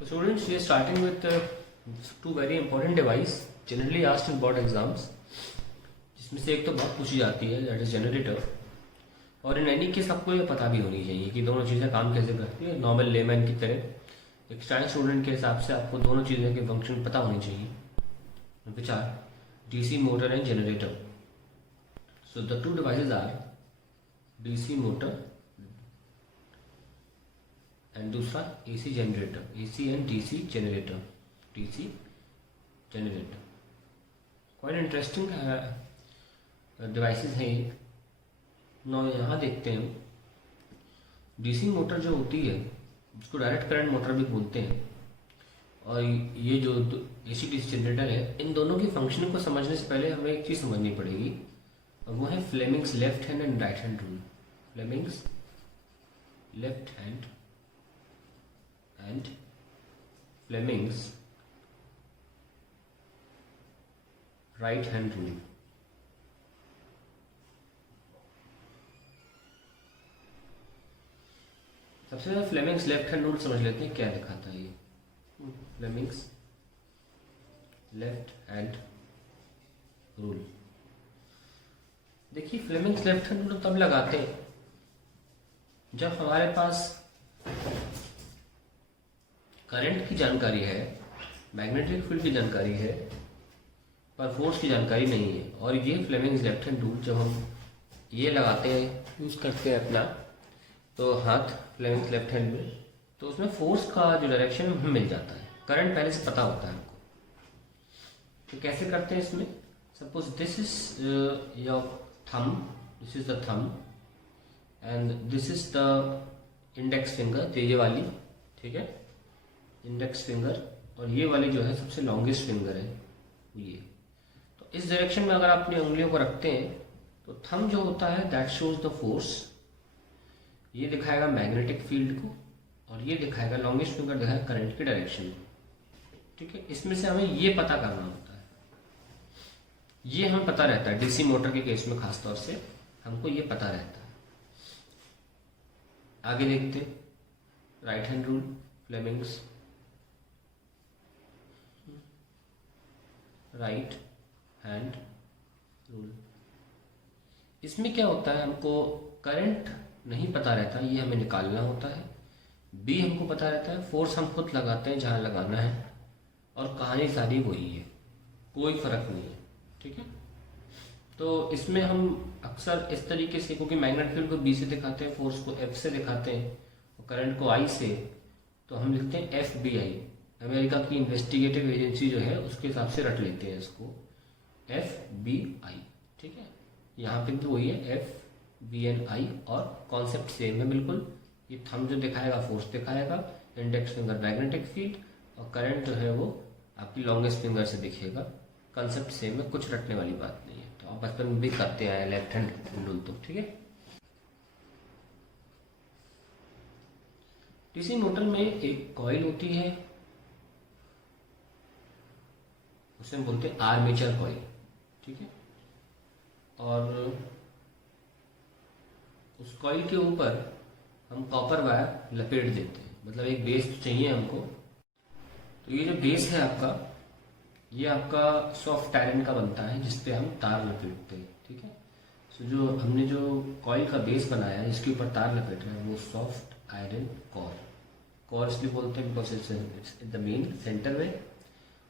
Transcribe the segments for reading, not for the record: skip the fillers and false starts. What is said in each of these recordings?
So students, we are starting with two very important device generally asked in board exams, जिसमें से एक तो बहुत पूछी जाती है, दैट इज जनरेटर। और इन एनी केस आपको ये पता भी होनी चाहिए कि दोनों चीज़ें काम कैसे करती है। नॉर्मल लेमैन की तरह एक साइंस स्टूडेंट के हिसाब से आपको दोनों चीज़ें के फंक्शन पता होनी चाहिए। विचार DC motor and generator. So the two devices are DC motor and दूसरा AC generator, AC and DC generator, DC generator. Quite interesting devices हैं ये। नौ यहाँ देखते हैं, डीसी मोटर जो होती है जिसको डायरेक्ट करंट मोटर भी बोलते हैं, और ये जो एसी डीसी जनरेटर है, इन दोनों की फंक्शन को समझने से पहले हमें एक चीज़ समझनी पड़ेगी, और वो है Fleming's left hand and right hand rule. Fleming's left hand and Fleming's right hand rule। सबसे पहले फ्लेमिंग्स लेफ्ट हैंड रूल समझ लेते हैं, क्या दिखाता है ये। Fleming's left hand rule. देखिए, फ्लेमिंग्स लेफ्ट हैंड रूल तब लगाते हैं जब हमारे पास करंट की जानकारी है, मैग्नेटिक फील्ड की जानकारी है, पर फोर्स की जानकारी नहीं है। और ये फ्लेमिंग्स लेफ्ट हैंड रूल जब हम ये लगाते हैं, यूज़ करते हैं अपना तो हाथ फ्लेमिंग्स लेफ्ट हैंड में, तो उसमें फोर्स का जो डायरेक्शन है हमें मिल जाता है, करंट पहले से पता होता है हमको। तो कैसे करते हैं इसमें, suppose this is your thumb, this is the thumb and this is the index finger, तेजे वाली, ठीक है, इंडेक्स फिंगर, और ये वाली जो है सबसे लॉन्गेस्ट फिंगर है ये। तो इस डायरेक्शन में अगर आप अपनी उंगलियों को रखते हैं तो थंब जो होता है दैट शोज द फोर्स, ये दिखाएगा मैग्नेटिक फील्ड को, और ये दिखाएगा, लॉन्गेस्ट फिंगर दिखाएगा करंट की डायरेक्शन को। ठीक है, इसमें से हमें ये पता करना होता है, ये हमें पता रहता है। डीसी मोटर के केस में खासतौर से हमको ये पता रहता है। आगे देखते right hand rule, Fleming's right hand rule. इसमें क्या होता है, हमको करंट नहीं पता रहता, ये हमें निकालना होता है। बी हमको पता रहता है, फोर्स हम खुद लगाते हैं जहाँ लगाना है, और कहानी सारी वही है, कोई फर्क नहीं है। ठीक है, तो इसमें हम अक्सर इस तरीके से, क्योंकि मैग्नेटिक फील्ड को बी से दिखाते हैं, फोर्स को एफ से दिखाते हैं, और करंट को आई से, तो हम लिखते हैं एफ बी आई। अमेरिका की इन्वेस्टिगेटिव एजेंसी जो है उसके हिसाब से रट लेते हैं इसको, एफ बी आई। ठीक है, यहाँ पे भी वही है, एफ बी एन आई, और कॉन्सेप्ट सेम है बिल्कुल। ये थंब जो दिखाएगा फोर्स दिखाएगा, इंडेक्स फिंगर मैग्नेटिक फील्ड, और करंट जो है वो आपकी लॉन्गेस्ट फिंगर से दिखेगा। कॉन्सेप्ट सेम है, कुछ रटने वाली बात नहीं है। तो आप बचपन में भी करते आए लेफ्ट हैंड रूल तो, ठीक है। डीसी मोटर में एक कॉइल होती है, उसे हम बोलते हैं आर्मेचर कॉइल, ठीक है, और उस कॉइल के ऊपर हम कॉपर वायर लपेट देते हैं, मतलब एक बेस तो चाहिए हमको। तो ये जो बेस है आपका, ये आपका सॉफ्ट आयरन का बनता है, जिसपे हम तार लपेटते हैं। ठीक है, सो जो हमने जो कॉइल का बेस बनाया है, इसके ऊपर तार लपेट रहे हैं, वो सॉफ्ट आयरन कोर इसलिए बोलते हैं because it's in the main centre में,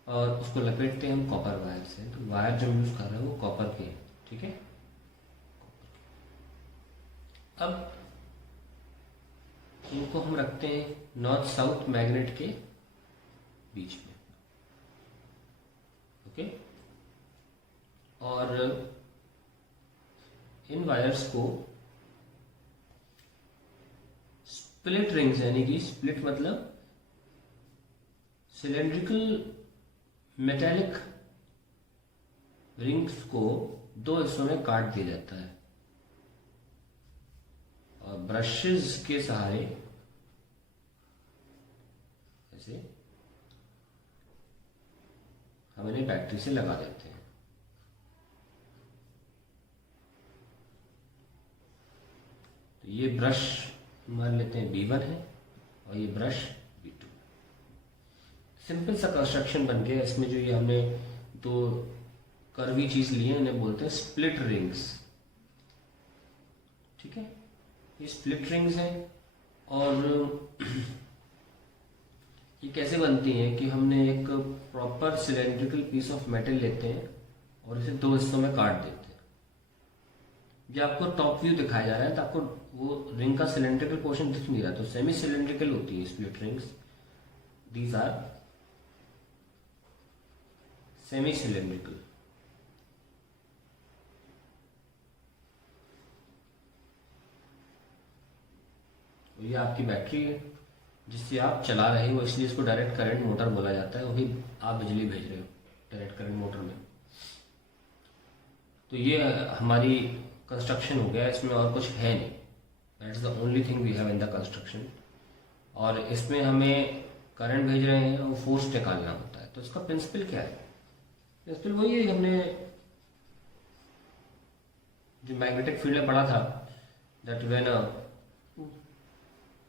और उसको लपेटते हैं हम कॉपर वायर से। तो वायर जो यूज कर रहे हैं वो कॉपर के, ठीक है। अब इनको हम रखते हैं नॉर्थ साउथ मैग्नेट के बीच में, ओके, और इन वायर्स को स्प्लिट रिंग्स, यानी कि स्प्लिट मतलब सिलेंड्रिकल मेटेलिक रिंग्स को दो हिस्सों में काट दिया जाता है, और ब्रशेस के सहारे ऐसे हम इन्हें बैटरी से लगा देते हैं। तो ये ब्रश मान लेते हैं B1 है, और ये ब्रश B2। सिंपल सा कंस्ट्रक्शन बन गया। इसमें जो ये हमने दो कर्वी चीज ली है इन्हें बोलते हैं स्प्लिट रिंग्स। ठीक है, ये स्प्लिट रिंग्स हैं। और ये कैसे बनती हैं कि हमने एक proper cylindrical piece of metal लेते हैं और इसे दो हिस्सों में काट देते हैं। जब आपको टॉप व्यू दिखाया जा रहा है तो आपको वो रिंग का सिलेंड्रिकल पोर्शन दिख नहीं रहा, तो सेमी सिलेंड्रिकल होती है split rings. These are semi cylindrical. ये आपकी बैटरी है जिससे आप चला रहे हो, इसलिए इसको डायरेक्ट करंट मोटर बोला जाता है। वही आप बिजली भेज रहे हो डायरेक्ट करंट मोटर में। तो ये हमारी कंस्ट्रक्शन हो गया, इसमें और कुछ है नहीं। That is the only thing we have in the construction. और इसमें हमें करंट भेज रहे हैं और फोर्स निकालना होता है। तो इसका प्रिंसिपल क्या है? प्रिंसिपल वही है, हमने जो मैग्नेटिक फील्ड में पढ़ा था, that when a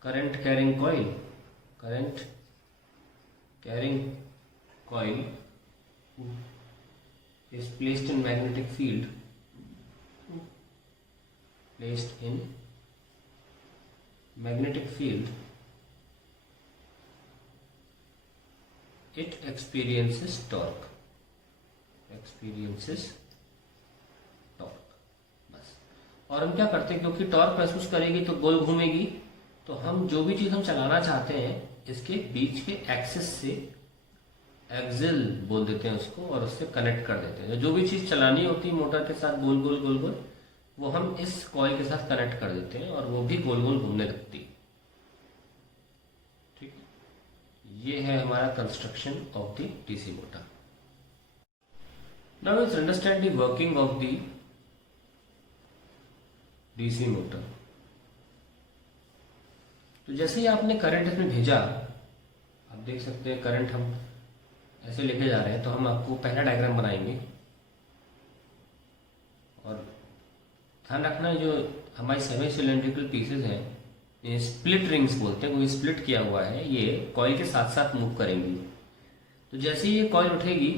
current carrying coil is placed in magnetic field, it experiences torque। बस। और हम क्या करते हैं, क्योंकि टॉर्क महसूस करेगी तो गोल घूमेगी, तो हम जो भी चीज हम चलाना चाहते हैं इसके बीच के एक्सिस से एक्सिल बोल देते हैं उसको, और उससे कनेक्ट कर देते हैं। जो भी चीज चलानी होती है मोटर के साथ गोल गोल गोल गोल, वो हम इस कॉइल के साथ कनेक्ट कर देते हैं और वो भी गोल गोल घूमने लगती है। ठीक, ये है हमारा construction of the DC motor. Now let's understand the working of the DC motor. तो जैसे ही आपने करंट इसमें भेजा, आप देख सकते हैं करंट हम ऐसे लेके जा रहे हैं। तो हम आपको पहला डायग्राम बनाएंगे, और ध्यान रखना जो हमारी सेमी सिलेंड्रिकल पीसेस हैं, ये स्प्लिट रिंग्स बोलते हैं, कोई स्प्लिट किया हुआ है, ये कॉइल के साथ साथ मूव करेंगी। तो जैसे ही ये कॉइल उठेगी,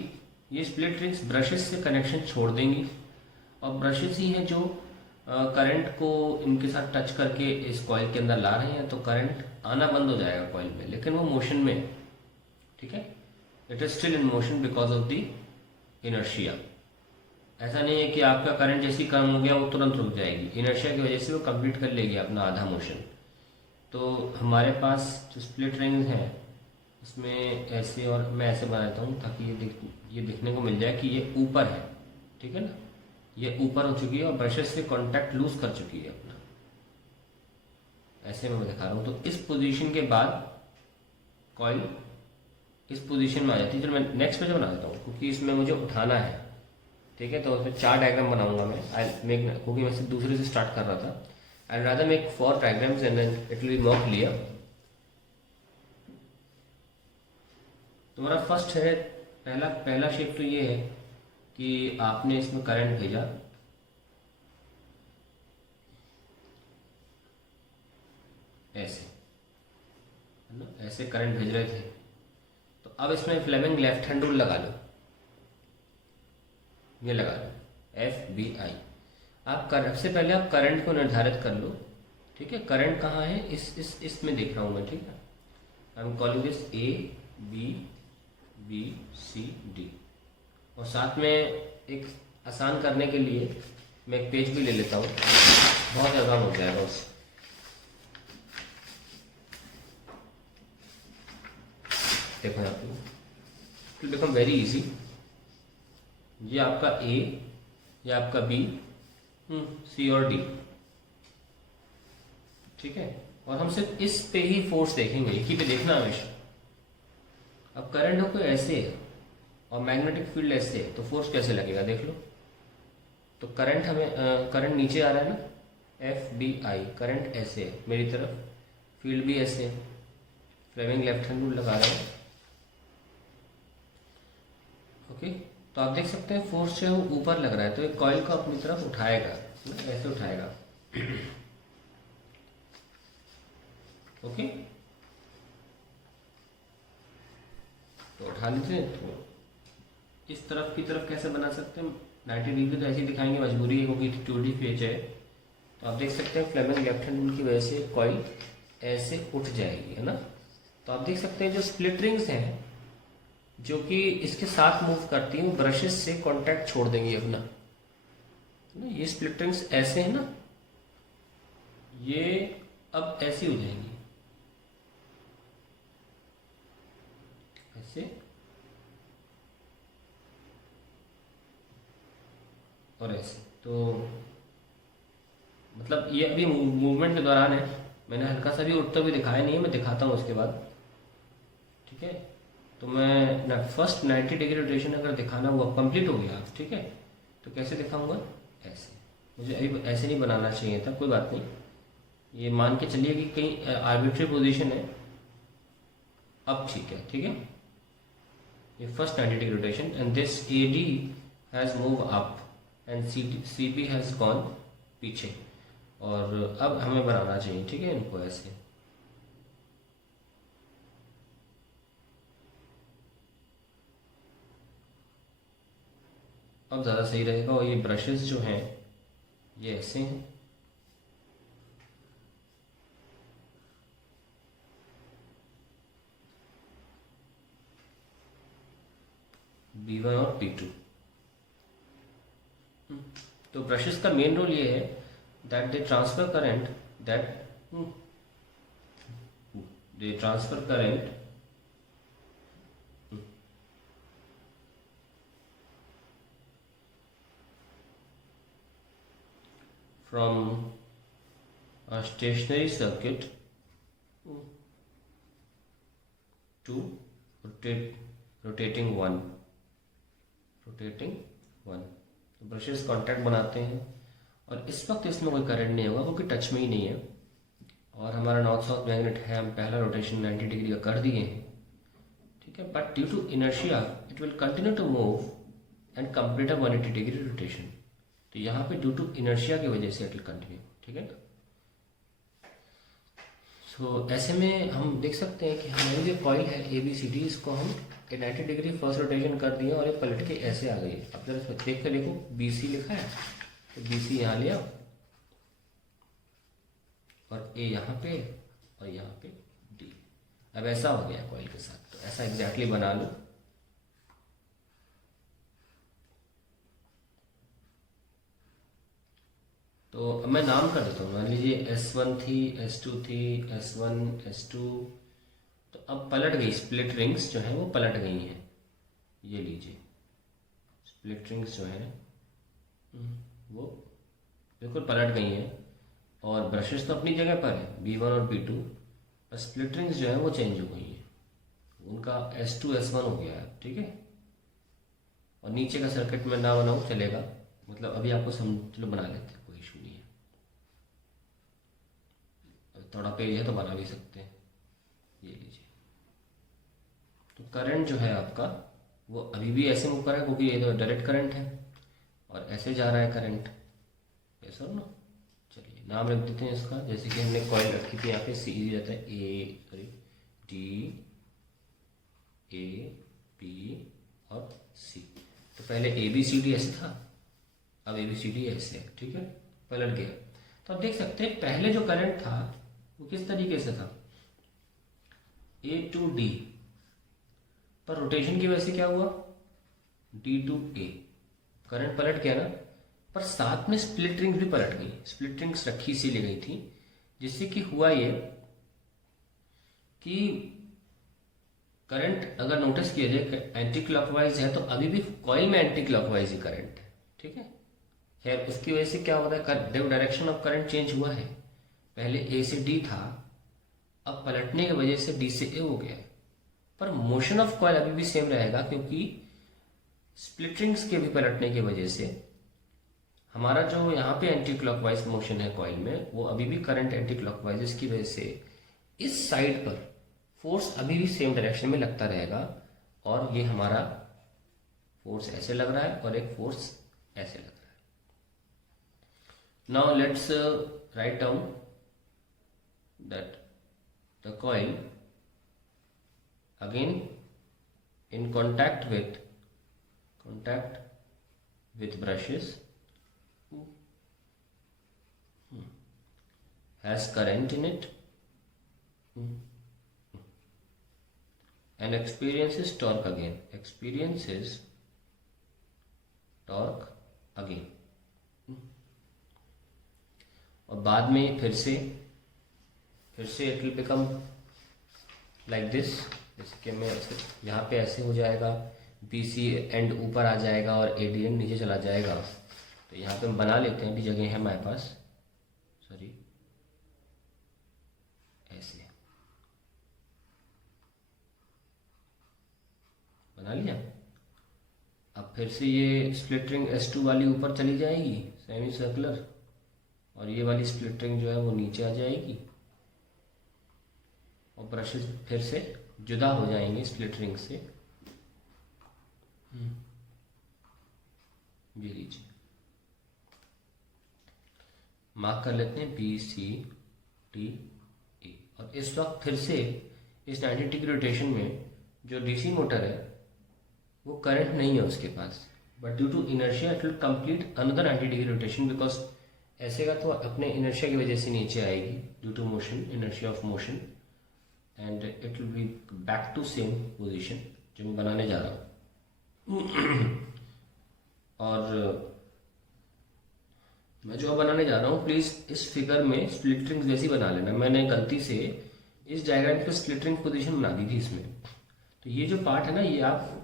ये स्प्लिट रिंग्स ब्रशेस से कनेक्शन छोड़ देंगी, और ब्रशेस ही हैं जो करंट को इनके साथ टच करके इस कॉइल के अंदर ला रहे हैं। तो करंट आना बंद हो जाएगा कॉइल में, लेकिन वो मोशन में है। ठीक है, it is still in motion because of the inertia. ऐसा नहीं है कि आपका करंट जैसे ही कम हो गया वो तुरंत रुक जाएगी, इनर्शिया की वजह से वो कंप्लीट कर लेगी अपना आधा मोशन। तो हमारे पास जो स्प्लिट रिंग्स हैं इसमें ऐसे, और मैं ऐसे बनाता हूँ ताकि ये दिखने को मिल जाए कि ये ऊपर है। ठीक है ना, ये ऊपर हो चुकी है और ब्रशेस से कांटेक्ट लूज कर चुकी है अपना। ऐसे मैं दिखा रहा हूँ। तो इस पोजीशन के बाद कॉइल इस पोजीशन में आ जाती है। चलो मैं नेक्स्ट पेज बना देता हूँ, क्योंकि इसमें मुझे उठाना है। ठीक है, तो उसमें 4 डायग्राम बनाऊंगा मैं। आई मेक, क्योंकि मैं सिर्फ दूसरे से स्टार्ट कर रहा था। I rather make 4 diagrams and then it will be more clear. तुम्हारा फर्स्ट है, पहला शेप तो ये है कि आपने इसमें करंट भेजा, ऐसे है ना, ऐसे करंट भेज रहे थे। तो अब इसमें फ्लेमिंग लेफ्ट हैंड रूल लगा लो, ये लगा लो FBI। आप सबसे पहले आप करंट को निर्धारित कर लो। ठीक है, करंट कहाँ है, इसमें देख रहा हूं मैं। ठीक है, I am calling this ABCD। और साथ में एक आसान करने के लिए मैं एक पेज भी ले लेता हूँ, बहुत आसान हो जाएगा उससे। देखो यहाँ पे it will become very easy. ये आपका A, ये आपका B, C और D। ठीक है, और हम सिर्फ इस पे ही फोर्स देखेंगे, एक ही पे देखना हमेशा। अब करंट हो कोई ऐसे है और मैग्नेटिक फील्ड ऐसे है, तो फोर्स कैसे लगेगा देख लो। तो करंट करंट नीचे आ रहा है ना, FBI, करंट ऐसे है मेरी तरफ, फील्ड भी ऐसे है। फ्लेमिंग लेफ्ट हैंड रूल लगा रहा हूँ। ओके, तो आप देख सकते हैं फोर्स जो है वो ऊपर लग रहा है, तो एक कॉइल को अपनी तरफ उठाएगा, ऐसे उठाएगा। ओके, तो उठा लीजिए। तो इस तरफ की तरफ कैसे बना सकते हैं, 90 डिग्री तो ऐसे ही दिखाएंगे, मजबूरी है क्योंकि 2D पेज है। तो आप देख सकते हैं फ्लेमिंग लेफ्ट हैंड रूल की वजह से कॉइल ऐसे उठ जाएगी, है ना। तो आप देख सकते हैं जो स्प्लिट रिंग्स हैं जो कि इसके साथ मूव करती हैं, ब्रशेस से कांटेक्ट छोड़ देंगी अपना। ये स्प्लिट रिंग्स ऐसे है ना, ये अब ऐसी हो जाएंगी, ऐसे और ऐसे। तो मतलब ये अभी मूवमेंट के दौरान है, मैंने हल्का सा भी उठता हुए दिखाया नहीं है, मैं दिखाता हूँ उसके बाद, ठीक है। तो मैं फर्स्ट 90 डिग्री रोटेशन अगर दिखाना हुआ, कंप्लीट हो गया, ठीक है, तो कैसे दिखाऊंगा, ऐसे। मुझे अभी ऐसे नहीं बनाना चाहिए था, कोई बात नहीं, ये मान के चलिए कि कहीं आर्बिट्री पोजीशन है, अब ठीक है, ठीक है। ये first 90 degree rotation and this AD has move up and CP has gone पीछे, और अब हमें बनाना चाहिए, ठीक है, इनको ऐसे। अब ज़्यादा सही रहेगा। और ये ब्रशेस जो हैं ये ऐसे हैं, B1 और B2। तो ब्रशेस का मेन रोल ये है that they transfer current, from a stationary circuit to rotating one। तो ब्रशेस कांटेक्ट बनाते हैं, और इस वक्त इसमें कोई करंट नहीं होगा क्योंकि टच में ही नहीं है, और हमारा नॉर्थ साउथ मैग्नेट है, हम पहला रोटेशन 90 डिग्री का कर दिए हैं, ठीक है। But due to inertia it will continue to move and complete a 180 degree rotation. तो यहाँ पे ड्यू टू इनर्शिया की वजह से इट विल कंटिन्यू, ठीक है ना। सो ऐसे में हम देख सकते हैं कि हमारी जो कॉइल है ABCD, इसको हम 90 डिग्री फर्स्ट रोटेशन कर दिया और ये पलट के ऐसे आ गई। अब जरा इसमें देख कर देखो, BC लिखा है तो BC यहाँ लिया, और A यहाँ पे और यहाँ पे D। अब ऐसा हो गया कॉइल के साथ, तो ऐसा एग्जैक्टली बना लो। तो अब मैं नाम कर देता हूँ, मान लीजिए S1 थी, S2 थी, S1 S2। तो अब पलट गई, स्प्लिट रिंग्स जो है वो पलट गई हैं, ये लीजिए स्प्लिट रिंग्स जो है वो बिल्कुल पलट गई हैं, और ब्रशेस तो अपनी जगह पर है B1 और B2, पर स्प्लिट रिंग्स जो है वो चेंज हो गई हैं, उनका S2 S1 हो गया है, ठीक है। और नीचे का सर्किट में ना बनाऊँ चलेगा, मतलब अभी आपको समझ, चलो बना लेते हैं, कोई इशू नहीं है। थोड़ा पेज है तो बना भी सकते हैं, ये लीजिए। तो करंट जो है आपका वो अभी भी ऐसे मूव कर रहा है क्योंकि ये तो डायरेक्ट करंट है, और ऐसे जा रहा है करंट, ऐसा ना। चलिए नाम रख देते हैं इसका, जैसे कि हमने कॉइल रखी थी, यहाँ पे C जाता है D A B और C। तो पहले ABCD ऐसे था, अब ABCD ऐसे है, ठीक है, पलट गया। तो आप देख सकते हैं पहले जो करंट था वो किस तरीके से था, A to D, पर रोटेशन की वजह से क्या हुआ, D to A, करंट पलट गया ना। पर साथ में स्प्लिट रिंग्स भी पलट गई, स्प्लिट रिंग्स रखी इसीलिए गई थी, जिससे कि हुआ ये कि करंट अगर नोटिस किया जाए एंटी क्लॉकवाइज है, तो अभी भी कॉइल में एंटी क्लॉकवाइज ही करंट है, ठीक है। खैर उसकी वजह से क्या होता है, डायरेक्शन ऑफ करंट चेंज हुआ है, पहले A से D था, अब पलटने की वजह से D से A हो गया है, पर मोशन ऑफ कॉइल अभी भी सेम रहेगा, क्योंकि स्प्लिट रिंग्स के भी पलटने की वजह से हमारा जो यहाँ पे एंटी क्लॉकवाइज मोशन है कॉइल में, वो अभी भी करंट एंटी क्लॉकवाइज की वजह से इस साइड पर फोर्स अभी भी सेम डायरेक्शन में लगता रहेगा, और ये हमारा फोर्स ऐसे लग रहा है और एक फोर्स ऐसे लग रहा है। Now let's write down that the coil again in contact with brushes has current in it and experiences torque again. और बाद में फिर से it will become like this. जैसे कि मैं यहाँ पे ऐसे हो जाएगा, BC एंड ऊपर आ जाएगा और AD एंड नीचे चला जाएगा। तो यहाँ पे हम बना लेते हैं, भी जगह है हमारे पास, सॉरी ऐसे बना लिया। अब फिर से ये स्प्लिट रिंग S2 वाली ऊपर चली जाएगी सेमी सर्कुलर, और ये वाली स्प्लिट रिंग जो है वो नीचे आ जाएगी और ब्रशेस फिर से जुदा हो जाएंगे स्प्लिट रिंग से। ये लीजिए, मार्क कर लेते हैं BCDE। और इस वक्त फिर से इस 90 डिग्री रोटेशन में जो DC मोटर है वो करंट नहीं है उसके पास, but due to inertia it will complete another 90 degree rotation, because ऐसे का तो अपने इनर्शिया की वजह से नीचे आएगी due to motion, inertia of motion, and it will be back to same position जो मैं बनाने जा रहा हूँ। और मैं जो बनाने जा रहा हूँ, प्लीज इस फिगर में स्प्लिट रिंग जैसी बना लेना। मैंने गलती से इस डायग्राम पे स्प्लिट रिंग पोजीशन बना दी थी इसमें, तो ये जो पार्ट है ना, ये आप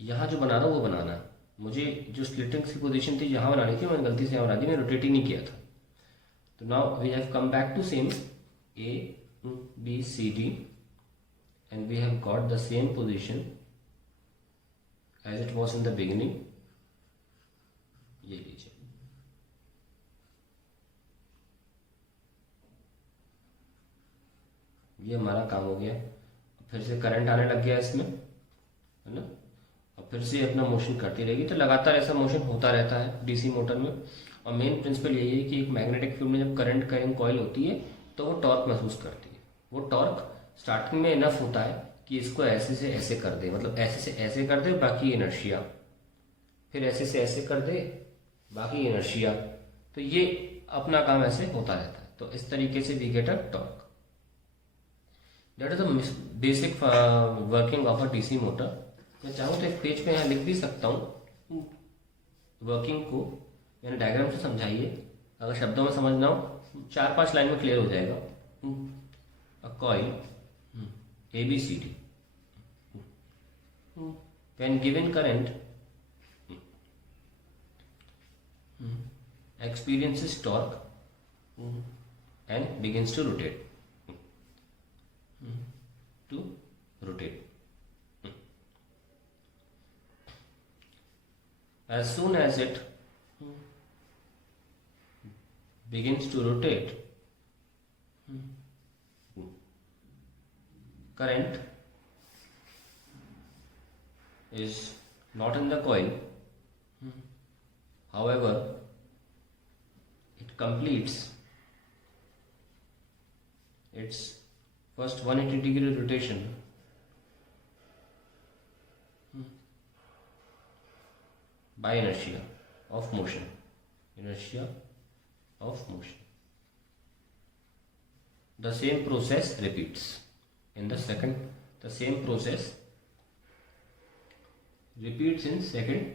यहाँ जो बना रहा हूँ वो बनाना। मुझे जो स्प्लिट रिंग की पोजीशन थी यहाँ बनानी थी, मैंने गलती से यहाँ बना दी, मैंने रोटेट ही नहीं किया था। तो now we have come back to same ABCD and we have got the same position as it was in the beginning। ये लीजिए, ये हमारा काम हो गया। फिर से करंट आने लग गया इसमें, है ना, और फिर से अपना मोशन करती रहेगी। तो लगातार ऐसा मोशन होता रहता है DC मोटर में। और मेन प्रिंसिपल यही है कि एक मैग्नेटिक फील्ड में जब करंट कैरिंग कॉइल होती है तो वो टॉर्क महसूस करती है। वो टॉर्क स्टार्टिंग में इनफ होता है कि इसको ऐसे से ऐसे कर दे, मतलब ऐसे से ऐसे कर दे, बाकी इनर्शिया, फिर ऐसे से ऐसे कर दे, बाकी इनर्शिया। तो ये अपना काम ऐसे होता रहता है। तो इस तरीके से we get a torque. That is the basic working of a DC motor. मैं चाहूँ तो एक पेज पे यहाँ लिख भी सकता हूँ वर्किंग को, मैंने डायग्राम से समझाइए। अगर शब्दों में समझना हो 4-5 लाइन में क्लियर हो जाएगा। A coil ABCD when given current experiences torque and begins to rotate as soon as it begins to rotate, current is not in the coil, however it completes its first 180 degree rotation by inertia of motion. The same process repeats in the second. The same process repeats in second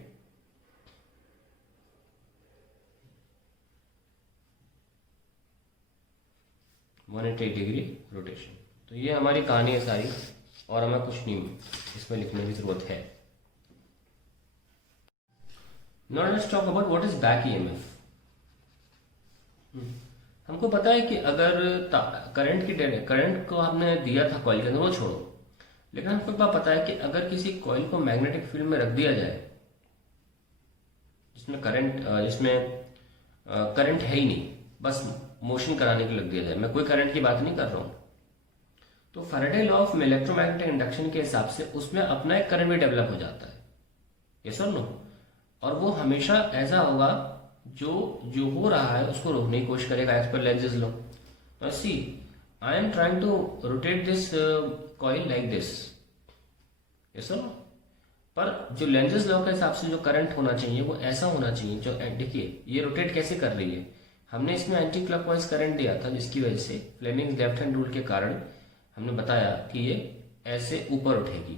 180 degree rotation. तो ये हमारी कहानी है सारी, और हमें कुछ नहीं इसमें लिखने की जरूरत है। Now let's talk about what is back EMF। हमको पता है कि अगर करंट को हमने दिया था कॉइल के अंदर, वो छोड़ो, लेकिन हमको पता है कि अगर किसी कॉइल को मैग्नेटिक फील्ड में रख दिया जाए जिसमें करंट है ही नहीं, बस मोशन कराने के लिए रख दिया जाए, मैं कोई करंट की बात नहीं कर रहा हूं, तो Faraday law of electromagnetic induction के हिसाब से उसमें अपना एक करंट भी डेवलप हो जाता है। यस और नो? और वो हमेशा ऐसा होगा जो हो रहा है उसको रोकने की कोशिश करेगा as per Lenz's law. Now see, I am trying to rotate this coil like this, ये सुनो। पर जो लेंजेस लॉ के हिसाब से जो करंट होना चाहिए वो ऐसा होना चाहिए, जो देखिए ये रोटेट कैसे कर रही है, हमने इसमें एंटी क्लॉकवाइज करंट दिया था जिसकी वजह से फ्लेमिंग्स लेफ्ट हैंड रूल के कारण हमने बताया कि ये ऐसे ऊपर उठेगी।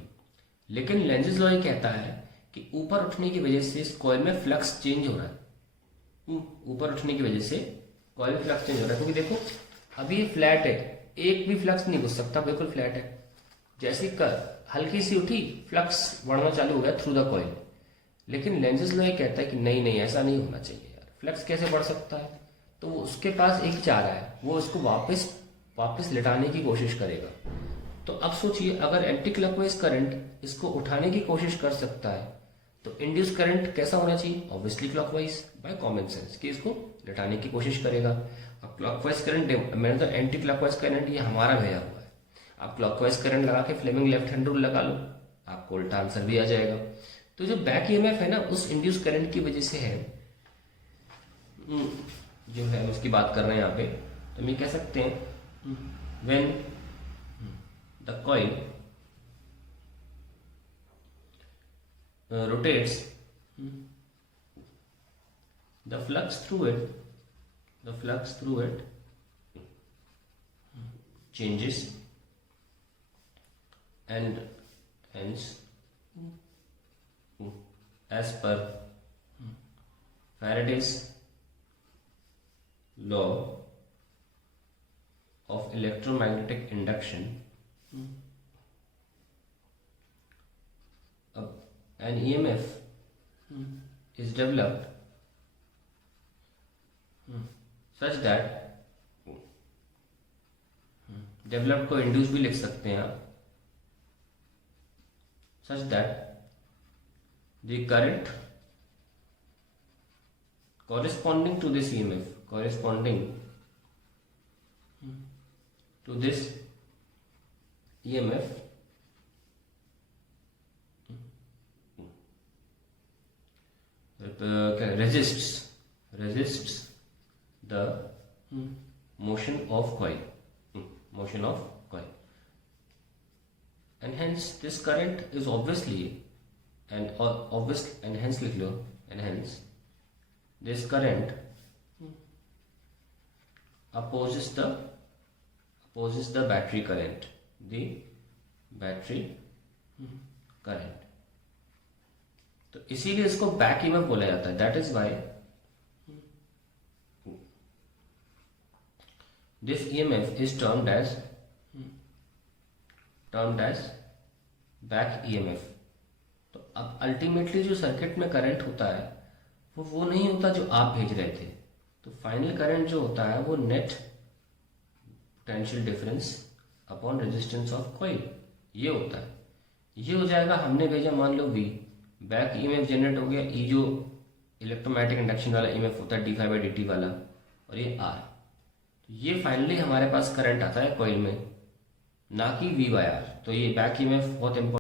लेकिन लेंजेस लॉ ये कहता है कि ऊपर उठने की वजह से इस कॉइल में फ्लक्स चेंज हो रहा है, ऊपर उठने की वजह से कॉइल में फ्लक्स चेंज हो रहा है, क्योंकि देखो अभी ये फ्लैट है, एक भी फ्लक्स नहीं घुस सकता, बिल्कुल फ्लैट है। जैसी हल्की सी उठी फ्लक्स बढ़ना चालू हो गया थ्रू द कॉइल। लेकिन लेंजेस लॉ ये कहता है कि नहीं नहीं ऐसा नहीं होना चाहिए यार, फ्लक्स कैसे बढ़ सकता है। तो उसके पास एक चारा है, वो इसको वापस लिटाने की कोशिश करेगा। तो अब सोचिए अगर एंटी क्लॉकवाइज करंट इसको उठाने की कोशिश कर सकता है तो इंड्यूस करंट कैसा होना चाहिए, obviously clockwise, by common sense कि इसको लिटाने की कोशिश करेगा। अब क्लॉकवाइज करंट मैंने तो एंटी क्लॉकवाइज करंट ये हमारा भेजा हुआ है, आप क्लॉकवाइज करंट लगा के फ्लेमिंग लेफ्ट हैंड रूल लगा लो, आपको उल्टा आंसर भी आ जाएगा। तो जो बैक ईएमएफ है ना उस इंड्यूस करंट की वजह से है, जो है हम उसकी बात कर रहे हैं यहाँ पे। तो हम ये कह सकते हैं when the coil rotates, the flux through it changes, and hence as per Faraday's law of electromagnetic induction, an EMF is developed such that, developed को इंड्यूस भी लिख सकते हैं आप, such that the current corresponding to this EMF, corresponding to this EMF resists the motion of coil, and hence this current is obviously and hence लिख लो, and hence this current opposes the battery current, तो इसीलिए इसको back EMF बोला जाता है। That is why this EMF is termed as back EMF. तो अब ultimately जो सर्किट में करंट होता है वो नहीं होता जो आप भेज रहे थे, तो फाइनल करंट जो होता है वो net potential difference upon resistance of coil, ये होता है। ये हो जाएगा, हमने भेजा मान लो V, बैक ईएमएफ जनरेट हो गया, ई जो इलेक्ट्रोमैग्नेटिक इंडक्शन वाला ईएमएफ होता है d∅dt वाला, और ये R। तो ये फाइनली हमारे पास करंट आता है कॉइल में, ना कि V/R। तो ये बैक ईएमएफ बहुत इंपॉर्टेंट